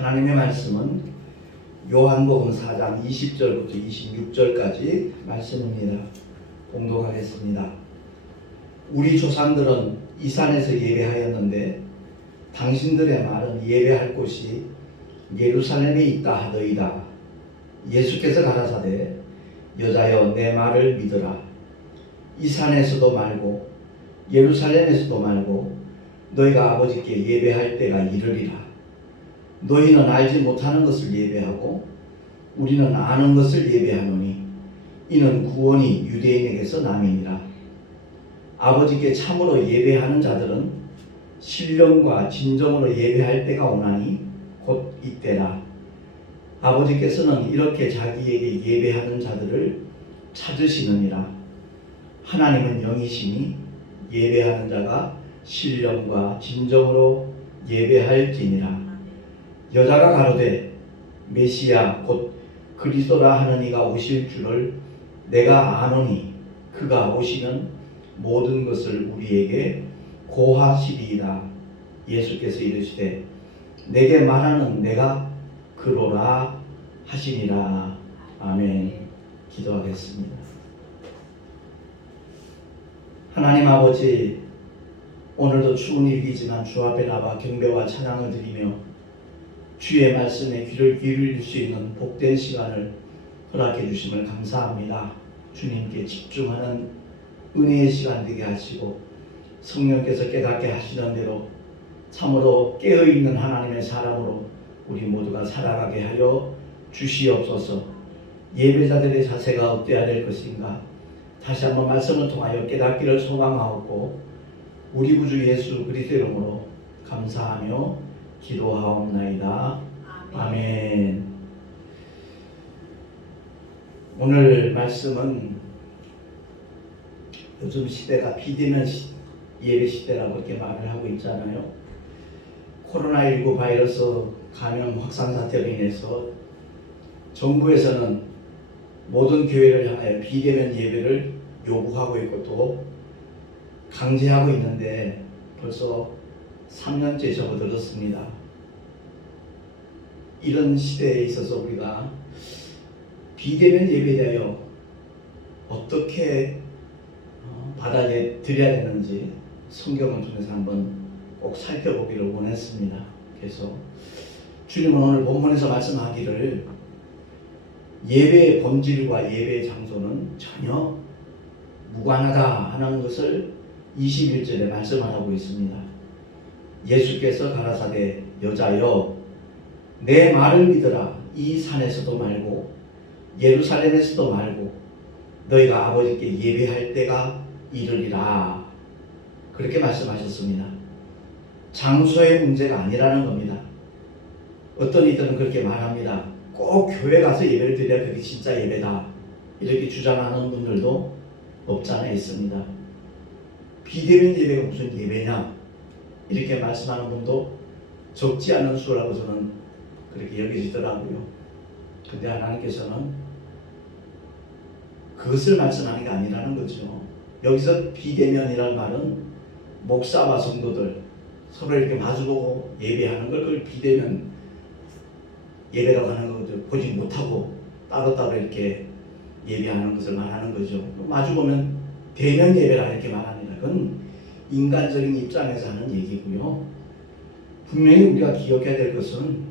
하나님의 말씀은 요한복음 4장 20절부터 26절까지 말씀입니다. 공독하겠습니다. 우리 조상들은 이 산에서 예배하였는데 당신들의 말은 예배할 곳이 예루살렘에 있다 하더이다. 예수께서 가라사대 여자여 내 말을 믿으라. 이 산에서도 말고 예루살렘에서도 말고 너희가 아버지께 예배할 때가 이르리라. 너희는 알지 못하는 것을 예배하고 우리는 아는 것을 예배하노니 이는 구원이 유대인에게서 남이니라. 아버지께 참으로 예배하는 자들은 신령과 진정으로 예배할 때가 오나니 곧 이때라. 아버지께서는 이렇게 자기에게 예배하는 자들을 찾으시느니라. 하나님은 영이시니 예배하는 자가 신령과 진정으로 예배할지니라. 여자가 가로되 메시아 곧 그리스도라 하는 이가 오실 줄을 내가 아노니 그가 오시면 모든 것을 우리에게 고하시리이다. 예수께서 이르시되 내게 말하는 내가 그로라 하시니라. 아멘. 기도하겠습니다. 하나님 아버지, 오늘도 추운 일이지만 주 앞에 나와 경배와 찬양을 드리며 주의 말씀에 귀를 기울일 수 있는 복된 시간을 허락해 주심을 감사합니다. 주님께 집중하는 은혜의 시간 되게 하시고 성령께서 깨닫게 하시는 대로 참으로 깨어있는 하나님의 사람으로 우리 모두가 살아가게 하여 주시옵소서. 예배자들의 자세가 어때야 될 것인가 다시 한번 말씀을 통하여 깨닫기를 소망하옵고 우리 구주 예수 그리스도 이름으로 감사하며 기도하옵나이다. 아멘. 오늘 말씀은 요즘 시대가 비대면 예배 시대라고 이렇게 말을 하고 있잖아요. 코로나19 바이러스 감염 확산 사태로 인해서 정부에서는 모든 교회를 향하여 비대면 예배를 요구하고 있고 또 강제하고 있는데 벌써 3년째 접어들었습니다. 이런 시대에 있어서 우리가 비대면 예배에 대하여 어떻게 받아들여야 되는지 성경을 통해서 한번 꼭 살펴보기를 원했습니다. 그래서 주님은 오늘 본문에서 말씀하기를 예배의 본질과 예배의 장소는 전혀 무관하다 하는 것을 21절에 말씀하고 있습니다. 예수께서 가라사대 여자여 내 말을 믿으라. 이 산에서도 말고 예루살렘에서도 말고 너희가 아버지께 예배할 때가 이르리라. 그렇게 말씀하셨습니다. 장소의 문제가 아니라는 겁니다. 어떤 이들은 그렇게 말합니다. 꼭 교회 가서 예배를 드려야 그게 진짜 예배다. 이렇게 주장하는 분들도 없지 않아 있습니다. 비대면 예배가 무슨 예배냐? 이렇게 말씀하는 분도 적지 않은 수라고 저는 그렇게 여겨지더라고요. 근데 하나님께서는 그것을 말씀하는 게 아니라는 거죠. 여기서 비대면이라는 말은 목사와 성도들 서로 이렇게 마주보고 예배하는 걸 그걸 비대면 예배라고 하는 거거든요. 보지 못하고 따로따로 이렇게 예배하는 것을 말하는 거죠. 마주보면 대면 예배라 이렇게 말합니다. 그건 인간적인 입장에서 하는 얘기고요. 분명히 우리가 기억해야 될 것은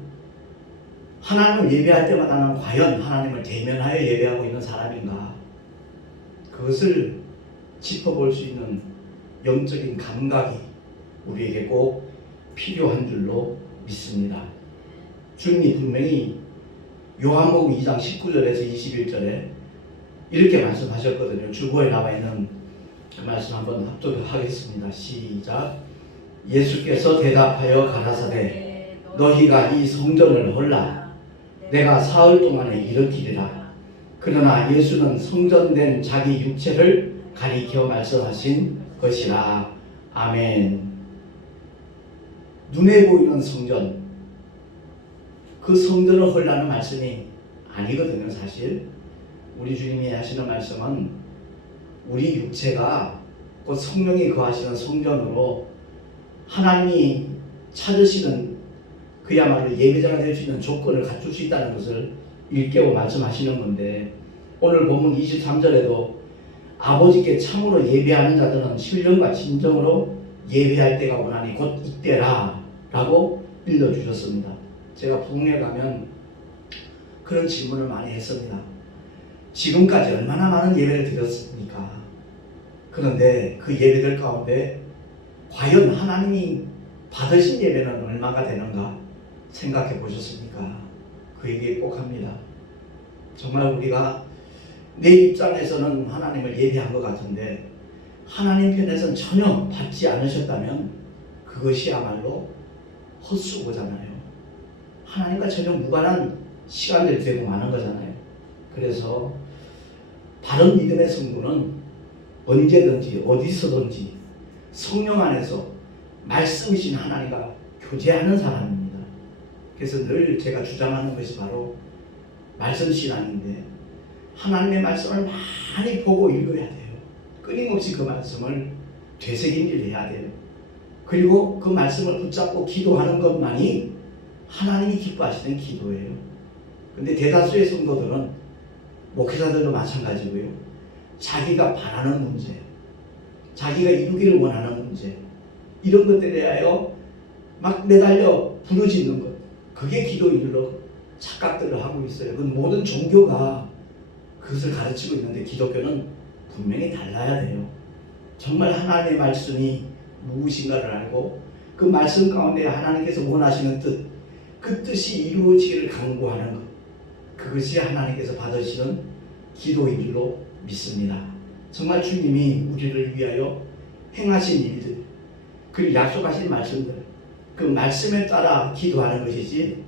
하나님을 예배할 때마다 나는 과연 하나님을 대면하여 예배하고 있는 사람인가, 그것을 짚어볼 수 있는 영적인 감각이 우리에게 꼭 필요한 줄로 믿습니다. 주님이 분명히 요한복음 2장 19절에서 21절에 이렇게 말씀하셨거든요. 주보에 나와 있는 그 말씀 한번 합독하겠습니다. 시작. 예수께서 대답하여 가라사대 너희가 이 성전을 헐라 내가 사흘 동안에 일으키리라. 그러나 예수는 성전된 자기 육체를 가리켜 말씀하신 것이라. 아멘. 눈에 보이는 성전, 그 성전을 헐라는 말씀이 아니거든요. 사실 우리 주님이 하시는 말씀은 우리 육체가 곧 성령이 거하시는 성전으로 하나님이 찾으시는 그야말로 예배자가 될 수 있는 조건을 갖출 수 있다는 것을 일깨워 말씀하시는 건데, 오늘 본문 23절에도 아버지께 참으로 예배하는 자들은 신령과 진정으로 예배할 때가 오나니 곧 이때라 라고 일러주셨습니다. 제가 부흥회 가면 그런 질문을 많이 했습니다. 지금까지 얼마나 많은 예배를 드렸습니까? 그런데 그 예배들 가운데 과연 하나님이 받으신 예배는 얼마가 되는가 생각해 보셨습니까? 그 얘기 꼭 합니다. 정말 우리가 내 입장에서는 하나님을 예배한 것 같은데 하나님 편에서는 전혀 받지 않으셨다면 그것이야말로 헛수고잖아요. 하나님과 전혀 무관한 시간들이 되고 마는 거잖아요. 그래서 바른 믿음의 성도는 언제든지 어디서든지 성령 안에서 말씀이신 하나님과 교제하는 사람입니다. 그래서 늘 제가 주장하는 것이 바로 말씀 신앙인데, 하나님의 말씀을 많이 보고 읽어야 돼요. 끊임없이 그 말씀을 되새김질 해야 돼요. 그리고 그 말씀을 붙잡고 기도하는 것만이 하나님이 기뻐하시는 기도예요. 근데 대다수의 성도들은, 목회자들도 마찬가지고요, 자기가 바라는 문제, 자기가 이루기를 원하는 문제, 이런 것들에 대하여 막 매달려 부르짖는 것, 그게 기도일로 착각들을 하고 있어요. 그 모든 종교가 그것을 가르치고 있는데 기독교는 분명히 달라야 돼요. 정말 하나님의 말씀이 무엇인가를 알고 그 말씀 가운데 하나님께서 원하시는 뜻, 그 뜻이 이루어지기를 간구하는 것, 그것이 하나님께서 받으시는 기도인 줄로 믿습니다. 정말 주님이 우리를 위하여 행하신 일들, 그리고 약속하신 말씀들, 그 말씀에 따라 기도하는 것이지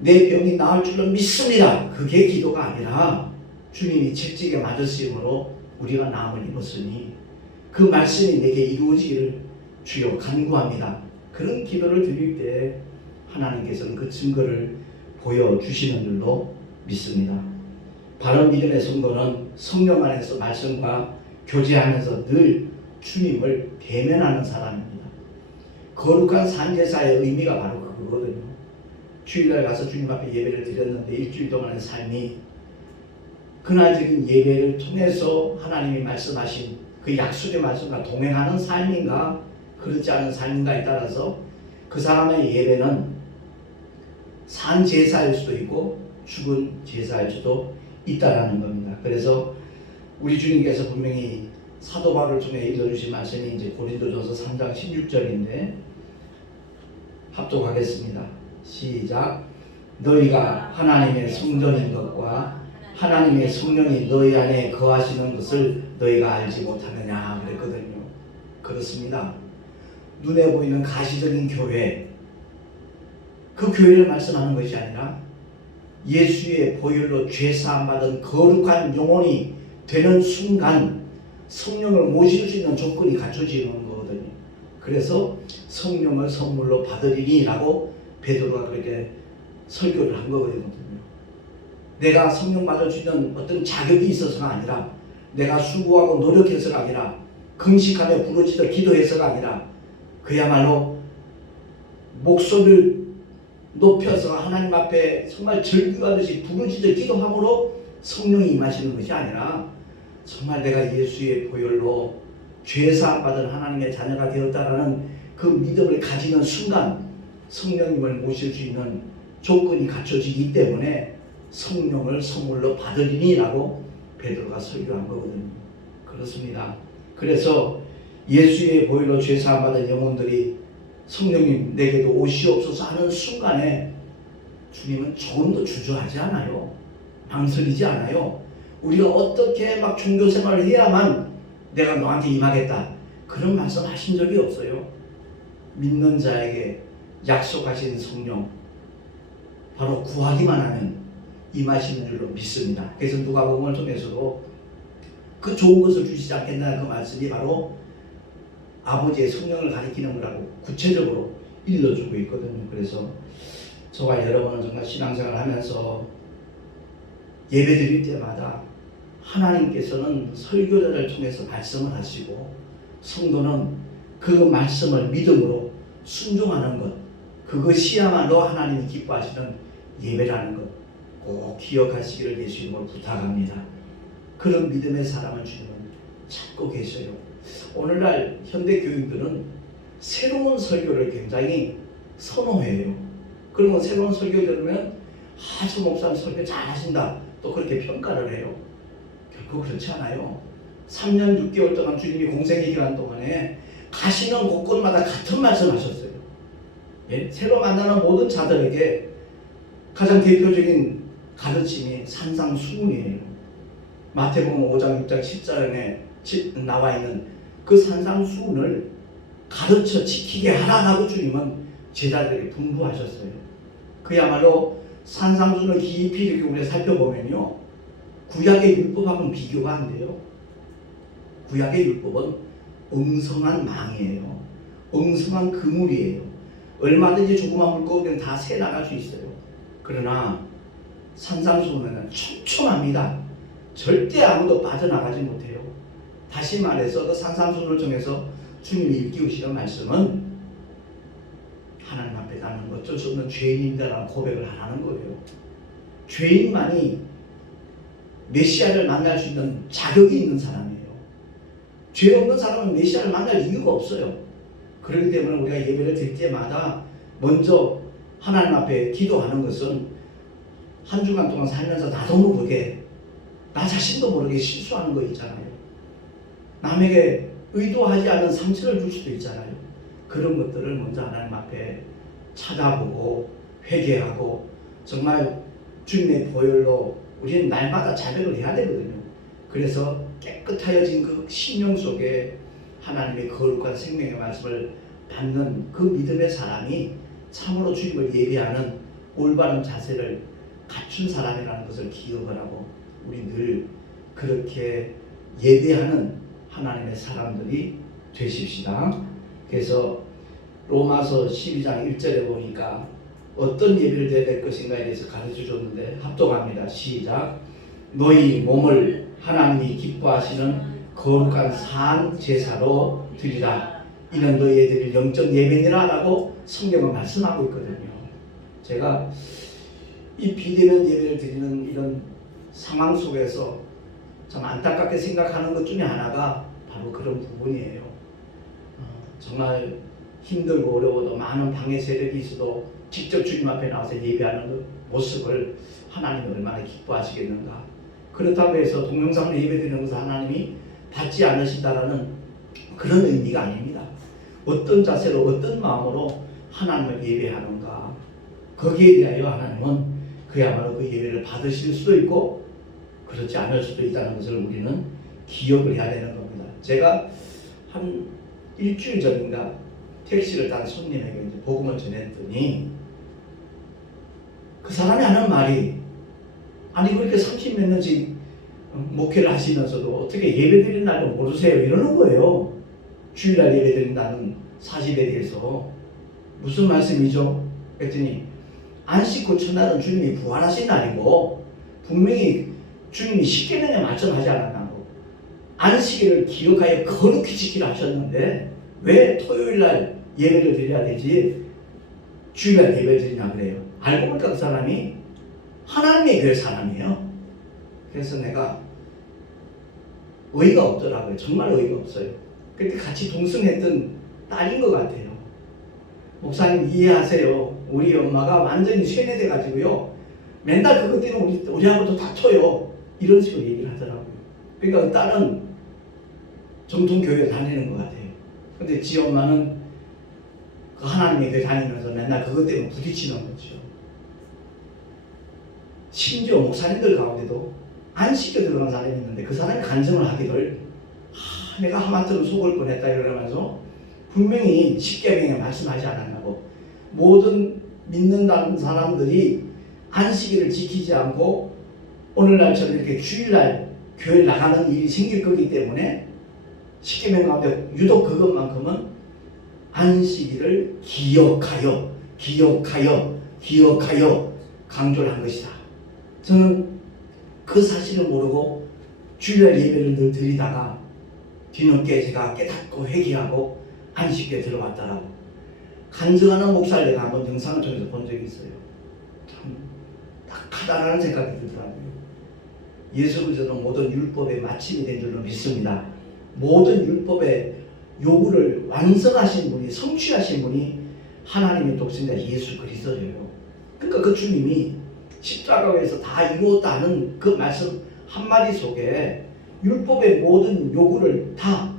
내 병이 나을 줄로 믿습니다, 그게 기도가 아니라 주님이 책찍에 맞으심으로 우리가 나음을 입었으니 그 말씀이 내게 이루어지기를 주여 간구합니다, 그런 기도를 드릴 때 하나님께서는 그 증거를 보여주시는 줄로 믿습니다. 바른 믿음의 성도는 성령 안에서 말씀과 교제하면서 늘 주님을 대면하는 사람입니다. 거룩한 산제사의 의미가 바로 그거거든요. 주일날 가서 주님 앞에 예배를 드렸는데 일주일 동안의 삶이 그날적인 예배를 통해서 하나님이 말씀하신 그 약속의 말씀과 동행하는 삶인가 그렇지 않은 삶인가에 따라서 그 사람의 예배는 산 제사일 수도 있고 죽은 제사일 수도 있다라는 겁니다. 그래서 우리 주님께서 분명히 사도 바울을 통해 읽어주신 말씀이 이제 고린도전서 3장 16절인데 합독하겠습니다. 시작. 너희가 하나님의 성전인 것과 하나님의 성령이 너희 안에 거하시는 것을 너희가 알지 못하느냐 그랬거든요. 그렇습니다. 눈에 보이는 가시적인 교회, 그 교회를 말씀하는 것이 아니라 예수의 보혈로 죄사함 받은 거룩한 영혼이 되는 순간 성령을 모실 수 있는 조건이 갖춰지는 거거든요. 그래서 성령을 선물로 받으리니 라고 베드로가 그렇게 설교를 한 거거든요. 내가 성령 받을 수 있는 어떤 자격이 있어서가 아니라, 내가 수고하고 노력해서가 아니라, 금식하며 부르짖어 기도해서가 아니라, 그야말로 목소리를 높여서 하나님 앞에 정말 절규하듯이 부르짖어 기도함으로 성령이 임하시는 것이 아니라, 정말 내가 예수의 보혈로 죄사함 받은 하나님의 자녀가 되었다라는 그 믿음을 가지는 순간 성령님을 모실 수 있는 조건이 갖춰지기 때문에 성령을 선물로 받으리니 라고 베드로가 설교한 거거든요. 그렇습니다. 그래서 예수의 보혈로 죄사함 받은 영혼들이 성령님 내게도 오시옵소서 하는 순간에 주님은 조금도 주저하지 않아요. 망설이지 않아요. 우리가 어떻게 막 종교 생활을 해야만 내가 너한테 임하겠다, 그런 말씀 하신 적이 없어요. 믿는 자에게 약속하신 성령, 바로 구하기만 하면 임하시는 줄로 믿습니다. 그래서 누가복음을 통해서도 그 좋은 것을 주시지 않겠나, 그 말씀이 바로 아버지의 성령을 가리키는 거라고 구체적으로 일러주고 있거든요. 그래서 저와 여러분은 정말 신앙생활을 하면서 예배 드릴 때마다 하나님께서는 설교자를 통해서 말씀을 하시고 성도는 그 말씀을 믿음으로 순종하는 것, 그것이야말로 하나님이 기뻐하시는 예배라는 것 꼭 기억하시기를 예수 이름으로 부탁합니다. 그런 믿음의 사람을 주님은 찾고 계셔요. 오늘날 현대 교육들은 새로운 설교를 굉장히 선호해요. 그러면 새로운 설교 들으면 저 목사님 설교 잘하신다 또 그렇게 평가를 해요. 결코 그렇지 않아요. 3년 6개월 동안 주님이 공생의 기간 동안에 가시는 곳곳마다 같은 말씀하셨어요. 예? 새로 만나는 모든 자들에게 가장 대표적인 가르침이 산상수훈이에요. 마태복음 5장 6장 10장에 나와 있는 그 산상수훈을 가르쳐 지키게 하라고 주님은 제자들에게 분부하셨어요. 그야말로 산상수훈을 깊이 이렇게 우리가 살펴보면요, 구약의 율법하고는 비교가 안 돼요. 구약의 율법은 엉성한 망이에요. 엉성한 그물이에요. 얼마든지 조그만 물고기는 다 새 나갈 수 있어요. 그러나 산상수훈은 촘촘합니다. 절대 아무도 빠져나가지 못해요. 다시 말해서 그 산상수훈을 통해서 주님이 일깨우시는 말씀은 하나님 앞에 나는 어쩔 수 없는 죄인이다라는 고백을 하라는 거예요. 죄인만이 메시아를 만날 수 있는 자격이 있는 사람이에요. 죄 없는 사람은 메시아를 만날 이유가 없어요. 그렇기 때문에 우리가 예배를 드릴 때마다 먼저 하나님 앞에 기도하는 것은 한 주간 동안 살면서 나도 모르게 나 자신도 모르게 실수하는 거 있잖아요. 남에게 의도하지 않은 상처를 줄 수도 있잖아요. 그런 것들을 먼저 하나님 앞에 찾아보고 회개하고 정말 주님의 보혈로 우리는 날마다 자백을 해야 되거든요. 그래서 깨끗하여진 그 심령 속에 하나님의 거룩한 생명의 말씀을 받는 그 믿음의 사람이 참으로 주님을 예배하는 올바른 자세를 갖춘 사람이라는 것을 기억을 하고 우리 늘 그렇게 예배하는 하나님의 사람들이 되십시다. 그래서 로마서 12장 1절에 보니까 어떤 예배를 드려야 될 것인가에 대해서 가르쳐 줬는데 합독합니다. 시작. 너희 몸을 하나님이 기뻐하시는 거룩한 산 제사로 드리라. 이는 너희의 드릴 영적 예배니라 라고 성경은 말씀하고 있거든요. 제가 이 비대면 예배를 드리는 이런 상황 속에서 참 안타깝게 생각하는 것 중에 하나가 바로 그런 부분이에요. 정말 힘들고 어려워도 많은 방해 세력이 있어도 직접 주님 앞에 나와서 예배하는 그 모습을 하나님이 얼마나 기뻐하시겠는가. 그렇다고 해서 동영상으로 예배드리는 것을 하나님이 받지 않으신다라는 그런 의미가 아닙니다. 어떤 자세로 어떤 마음으로 하나님을 예배하는가, 거기에 대하여 하나님은 그야말로 그 예배를 받으실 수도 있고 그렇지 않을 수도 있다는 것을 우리는 기억을 해야 되는 겁니다. 제가 한 일주일 전인가 택시를 탄 손님에게 이제 복음을 전했더니 그 사람이 하는 말이, 아니 그렇게 30몇 년씩 목회를 하시면서도 어떻게 예배드리는 날도 모르세요? 이러는 거예요. 주일날 예배드린다는 사실에 대해서. 무슨 말씀이죠? 그랬더니 안식 후 첫날은 주님이 부활하신 날이고 분명히 주님이 십계명에 말씀하지 않았나고 안식일을 기억하여 거룩히 지키라 하셨는데 왜 토요일날 예배를 드려야 되지 주일날 예배를 드리냐 그래요. 알고 보니까 그 사람이 하나님의 교회 사람이에요. 그래서 내가 어이가 없더라고요. 정말 어이가 없어요. 그때 같이 동승했던 딸인 것 같아요. 목사님 이해하세요. 우리 엄마가 완전히 쇠뇌돼 가지고요. 맨날 그것 때문에 우리하고도 다퉈요. 이런 식으로 얘기를 하더라고요. 그러니까 그 딸은 정통교회 다니는 것 같아요. 근데 지 엄마는 그 하나님의 교회 다니면서 맨날 그것 때문에 부딪히는 거죠. 심지어 목사님들 가운데도 안 시켜 들어간 사람이 있는데 그 사람이 간증을 하기를 내가 하마터면 속을 뻔했다 이러면서 분명히 십계명에 말씀하지 않았나고 모든 믿는다는 사람들이 안식일을 지키지 않고 오늘날처럼 이렇게 주일날 교회 나가는 일이 생길 거기 때문에 십계명 가운데 유독 그것만큼은 안식일을 기억하여 강조를 한 것이다. 저는 그 사실을 모르고 주일날 예배를 늘 드리다가 뒤늦게 제가 깨닫고 회개하고 안식교에 들어왔다라고. 간증하는 목사를 내가 한번 영상을 통해서 본 적이 있어요. 참 딱하다라는 생각이 들더라고요. 예수 그리스도는 모든 율법의 마침이 된 줄로 믿습니다. 모든 율법의 요구를 완성하신 분이, 성취하신 분이 하나님의 독생자 예수 그리스도예요. 그러니까 그 주님이 십자가에서 다 이루었다는 그 말씀 한마디 속에 율법의 모든 요구를 다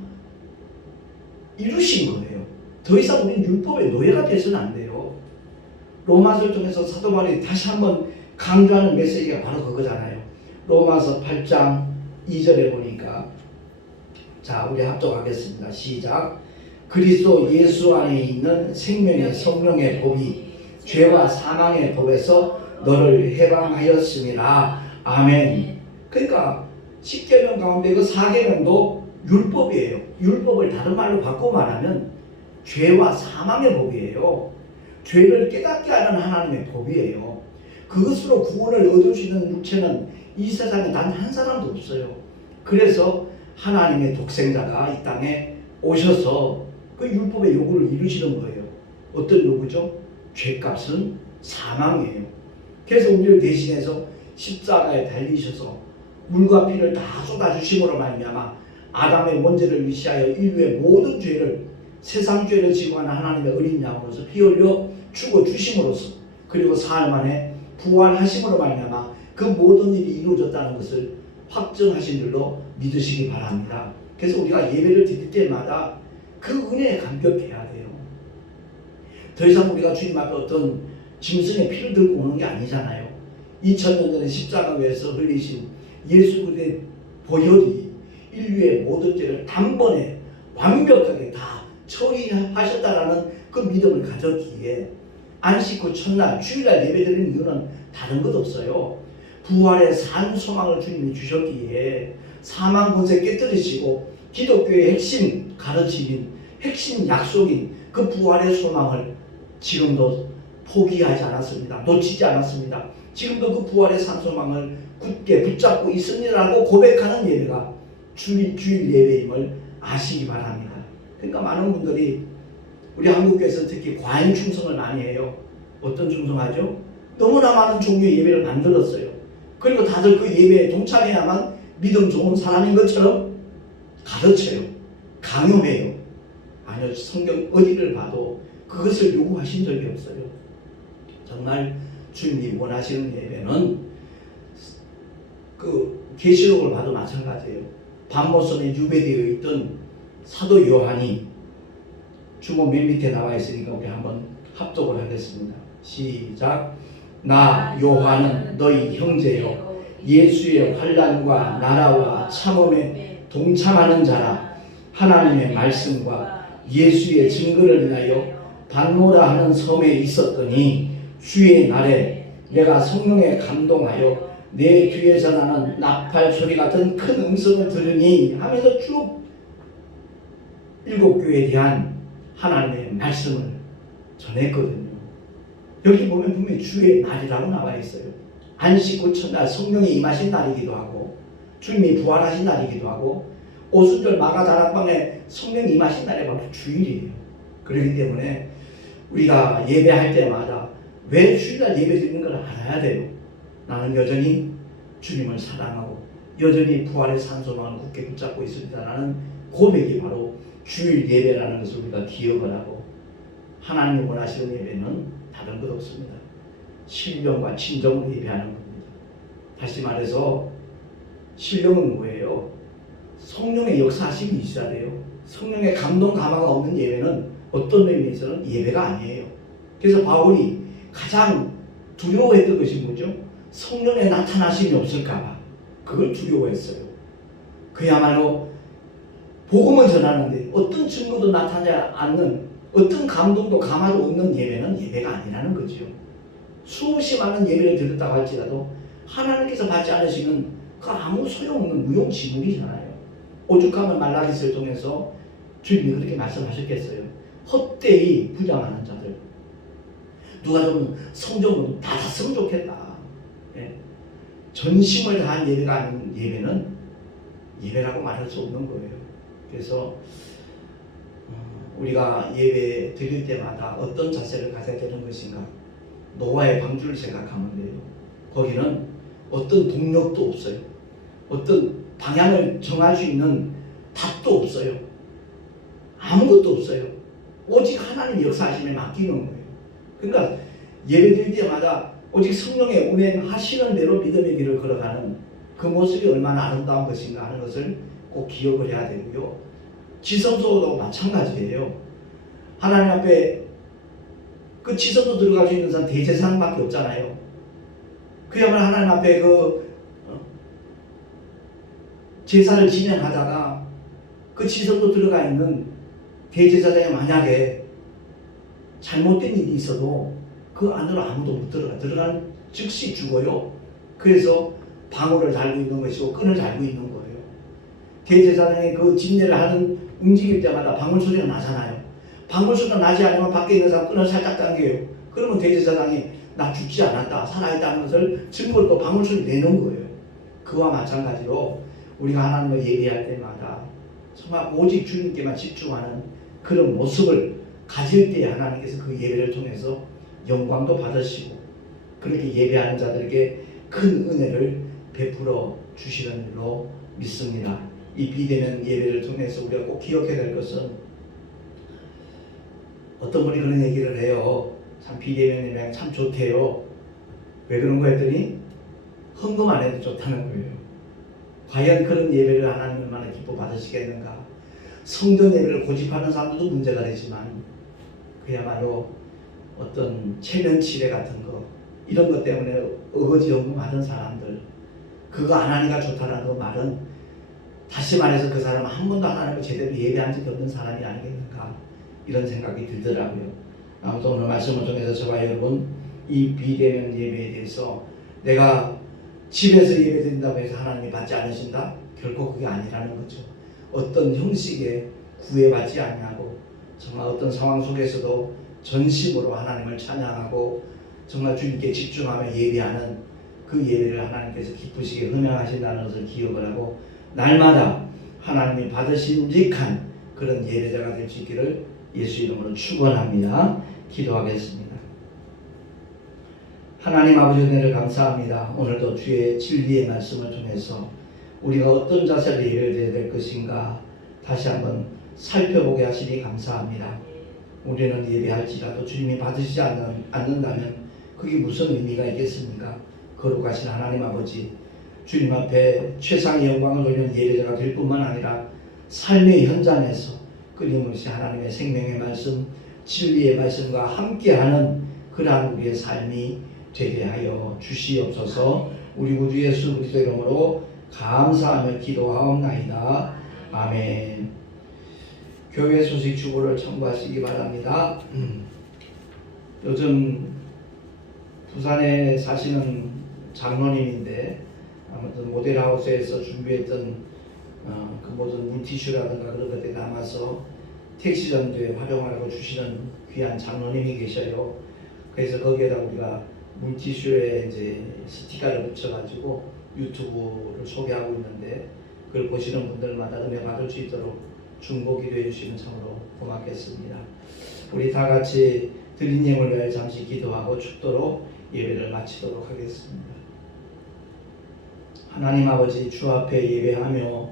이루신 거예요. 더 이상 우리는 율법의 노예가 되서는 안 돼요. 로마서를 통해서 사도 바울이 다시 한번 강조하는 메시지가 바로 그거잖아요. 로마서 8장 2절에 보니까, 자, 우리 합독하겠습니다. 시작. 그리스도 예수 안에 있는 생명의 성령의 법이 죄와 사망의 법에서 너를 해방하였음이라. 아멘. 그러니까 10계명 가운데 그 4계명도 율법이에요. 율법을 다른 말로 바꿔 말하면 죄와 사망의 법이에요. 죄를 깨닫게 하는 하나님의 법이에요. 그것으로 구원을 얻을 수 있는 육체는 이 세상에 단 한 사람도 없어요. 그래서 하나님의 독생자가 이 땅에 오셔서 그 율법의 요구를 이루시는 거예요. 어떤 요구죠? 죄값은 사망이에요. 그래서 우리를 대신해서 십자가에 달리셔서 물과 피를 다 쏟아주심으로 말미암아 아담의 원죄를 위시하여 인류의 모든 죄를, 세상 죄를 지고 하는 하나님의 어린 양으로서 피 흘려 죽어 주심으로써, 그리고 사흘 만에 부활하심으로 말미암아 그 모든 일이 이루어졌다는 것을 확정하신 줄로 믿으시기 바랍니다. 그래서 우리가 예배를 드릴 때마다 그 은혜에 감격해야 돼요. 더 이상 우리가 주님 앞에 어떤 짐승의 피를 들고 오는 게 아니잖아요. 2000년 전에 십자가 위에서 흘리신 예수 그리스도의 보혈이 인류의 모든 죄를 단번에 완벽하게 다 처리하셨다라는 그 믿음을 가졌기에 안식 후 첫날 주일날 예배드리는 이유는 다른 것 없어요. 부활의 산 소망을 주님이 주셨기에 사망 권세 깨뜨리시고 기독교의 핵심 가르침인, 핵심 약속인 그 부활의 소망을 지금도 포기하지 않았습니다. 놓치지 않았습니다. 지금도 그 부활의 산 소망을 굳게 붙잡고 있습니다라고 고백하는 예배가 주일 예배임을 아시기 바랍니다. 그러니까 많은 분들이 우리 한국교회에서 특히 과잉 충성을 많이 해요. 어떤 충성하죠? 너무나 많은 종류의 예배를 만들었어요. 그리고 다들 그 예배에 동참해야만 믿음 좋은 사람인 것처럼 가르쳐요. 강요해요. 아니요, 성경 어디를 봐도 그것을 요구하신 적이 없어요. 정말 주님이 원하시는 예배는 그 계시록을 봐도 마찬가지예요. 밤모섬에 유배되어 있던 사도 요한이 주문 맨 밑에 나와 있으니까 우리 한번 합독을 하겠습니다. 시작. 나 요한은 너희 형제요 예수의 환난과 나라와 참음에 동참하는 자라. 하나님의 말씀과 예수의 증거를 인하여 반모라 하는 섬에 있었더니 주의 날에 내가 성령에 감동하여 내 귀에서 나는 나팔 소리 같은 큰 음성을 들으니 하면서 쭉 7교회에 대한 하나님의 말씀을 전했거든요. 여기 보면 분명히 주의 날이라고 나와 있어요. 안식 후 첫날 성령이 임하신 날이기도 하고 주님이 부활하신 날이기도 하고 오순절 마가다락방에 성령이 임하신 날이 바로 주일이에요. 그렇기 때문에 우리가 예배할 때마다 왜 주일날 예배 드리는 걸 알아야 돼요. 나는 여전히 주님을 사랑하고 여전히 부활의 산소망을 굳게 붙잡고 있습니다라는 고백이 바로 주일 예배라는 것을 우리가 기억을 하고, 하나님이 원하시는 예배는 다른 것 없습니다. 신령과 진정으로 예배하는 겁니다. 다시 말해서 신령은 뭐예요? 성령의 역사하심이 있어야 돼요. 성령의 감동 감화가 없는 예배는 어떤 의미에서는 예배가 아니에요. 그래서 바울이 가장 두려워했던 것이 뭐죠? 성령의 나타나심이 없을까봐 그걸 두려워했어요. 그야말로 복음을 전하는데 어떤 증거도 나타나지 않는, 어떤 감동도 감화도 없는 예배는 예배가 아니라는 거죠. 수없이 많은 예배를 드렸다고 할지라도 하나님께서 받지 않으시면 그 아무 소용없는 무용지물이잖아요. 오죽하면 말라기스를 통해서 주님이 그렇게 말씀하셨겠어요. 헛되이 부장하는 자들, 누가 좀 성전 좀 닫았으면 좋겠다. 예. 전심을 다한 예배가 아닌 예배는 예배라고 말할 수 없는 거예요. 그래서 우리가 예배 드릴 때마다 어떤 자세를 가져야 되는 것인가? 노아의 방주를 생각하면 돼요. 거기는 어떤 동력도 없어요. 어떤 방향을 정할 수 있는 답도 없어요. 아무것도 없어요. 오직 하나님 역사하심에 맡기는 거예요. 그러니까 예배 드릴 때마다 오직 성령의 운행하시는 대로 믿음의 길을 걸어가는 그 모습이 얼마나 아름다운 것인가 하는 것을 꼭 기억을 해야 되고요. 지성소도 마찬가지예요. 하나님 앞에 그 지성소 들어갈 수 있는 사람 대제사장밖에 없잖아요. 그야말로 하나님 앞에 제사를 진행하다가 그 지성소 들어가 있는 대제사장이 만약에 잘못된 일이 있어도 그 안으로 아무도 못 들어가는 즉시 죽어요. 그래서 방울을 달고 있는 것이고 끈을 달고 있는 거예요. 대제사장이 그 진례를 하는 움직일 때마다 방울 소리가 나잖아요. 방울 소리가 나지 않으면 밖에 있는 사람 끈을 살짝 당겨요. 그러면 대제사장이 나 죽지 않았다, 살아있다는 것을 증거로 또 방울 소리 내는 거예요. 그와 마찬가지로 우리가 하나님을 예배할 때마다 정말 오직 주님께만 집중하는 그런 모습을 가질 때 하나님께서 그 예배를 통해서 영광도 받으시고 그렇게 예배하는 자들에게 큰 은혜를 베풀어 주시는 줄로 믿습니다. 이 비대면 예배를 통해서 우리가 꼭 기억해야 될 것은 어떤 분이 그런 얘기를 해요. 참 비대면 예배가 참 좋대요. 왜 그런 거 했더니 헌금 안 해도 좋다는 거예요. 과연 그런 예배를 하나님 얼마나 기뻐 받으시겠는가. 성전 예배를 고집하는 사람들도 문제가 되지만 그야말로 어떤 체면치레 같은 거 이런 것 때문에 어거지 헌금하던 사람들 그거 안 하니까 좋다는 그 말은 다시 말해서 그 사람은 한 번도 하나님을 제대로 예배한 적이 없는 사람이 아니겠는가 이런 생각이 들더라고요. 아무튼 오늘 말씀을 통해서 저와 여러분 이 비대면 예배에 대해서 내가 집에서 예배드린다고 해서 하나님이 받지 않으신다? 결코 그게 아니라는 거죠. 어떤 형식에 구애받지 않냐고 정말 어떤 상황 속에서도 전심으로 하나님을 찬양하고 정말 주님께 집중하며 예배하는 그 예배를 하나님께서 기쁘시게 헌행하신다는 것을 기억을 하고 날마다 하나님이 받으심직한 그런 예배자가 될 수 있기를 예수 이름으로 축원합니다. 기도하겠습니다. 하나님 아버지 은혜를 감사합니다. 오늘도 주의 진리의 말씀을 통해서 우리가 어떤 자세로 예배를 드려야 될 것인가 다시 한번 살펴보게 하시니 감사합니다. 우리는 예배할지라도 주님이 받으시지 않는다면 그게 무슨 의미가 있겠습니까? 거룩하신 하나님 아버지 주님 앞에 최상의 영광을 돌리는 예배자가 될 뿐만 아니라 삶의 현장에서 끊임없이 하나님의 생명의 말씀 진리의 말씀과 함께하는 그러한 우리의 삶이 되게 하여 주시옵소서. 우리 구주 예수 그리스도 이름으로 감사하며 기도하옵나이다. 아멘. 교회 소식 주보를 참고하시기 바랍니다. 요즘 부산에 사시는 장로님인데 아무튼 모델하우스에서 준비했던 그 모든 물티슈라든가 그런 것들이 남아서 택시 전도에 활용하라고 주시는 귀한 장로님이 계셔요. 그래서 거기에다 우리가 물티슈에 이제 스티커를 붙여가지고 유튜브를 소개하고 있는데 그걸 보시는 분들마다 은혜 받을 수 있도록 중보 기도해 주시면 참으로 고맙겠습니다. 우리 다 같이 드린 예물 위하여 잠시 기도하고 축도로 예배를 마치도록 하겠습니다. 하나님 아버지 주 앞에 예배하며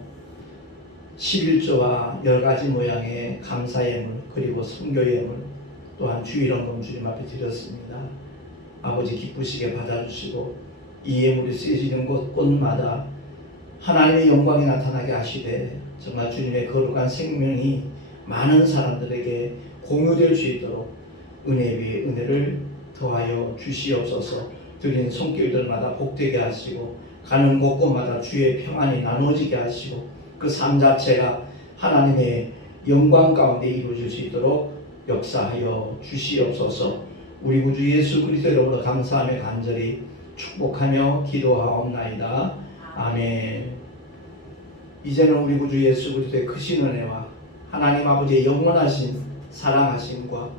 11조와 10가지 모양의 감사 예물 그리고 선교 예물 또한 주일헌금 주님 앞에 드렸습니다. 아버지 기쁘시게 받아주시고 이 예물이 쓰여지는 곳마다 하나님의 영광이 나타나게 하시되 정말 주님의 거룩한 생명이 많은 사람들에게 공유될 수 있도록 은혜 위에 은혜를 더하여 주시옵소서. 드린 손길들마다 복되게 하시고 가는 곳곳마다 주의 평안이 나눠지게 하시고 그 삶 자체가 하나님의 영광 가운데 이루어질 수 있도록 역사하여 주시옵소서. 우리 구주 예수 그리스도 이름으로 감사하며 간절히 축복하며 기도하옵나이다. 아멘. 이제는 우리 구주 예수 그리스도의 크신 은혜와 하나님 아버지의 영원하신 사랑하심과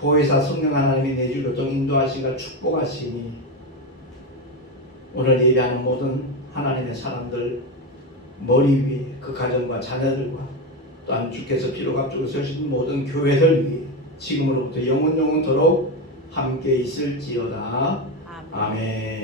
보혜사 성령 하나님의 내주 교통 인도하심과 축복하시니 오늘 예배하는 모든 하나님의 사람들 머리 위에 그 가정과 자녀들과 또한 주께서 피로 값주고 서신 모든 교회들 위해 지금으로부터 영원토록 함께 있을지어다. 아멘.